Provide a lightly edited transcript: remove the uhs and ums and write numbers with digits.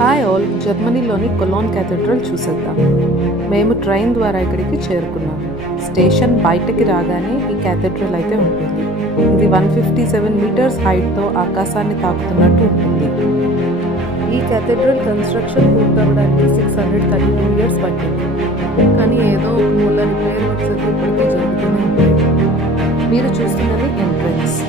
Hi all, జర్మనీలోని cologne cathedral చూసేద్దాం. మేము train ద్వారా ఇక్కడికి చేరుకున్నాం. స్టేషన్ బయటకి రాగానే ఈ క్యాథెడ్రల్ అయితే ఉంటుంది. ఇది 157 మీటర్స్ హైట్తో ఆకాశాన్ని తాకుతున్నట్టు ఉంటుంది. ఈ క్యాథెడ్రల్ కన్స్ట్రక్షన్ పూర్తవడానికి 632 ఇయర్స్ పట్టింది. కానీ ఏదో ఒక మూల రిపేర్ వర్క్స్ అయితే ఇప్పటికీ జరుగుతూనే ఉంటాయి. మీరు చూస్తున్నది ఎంట్రన్స్.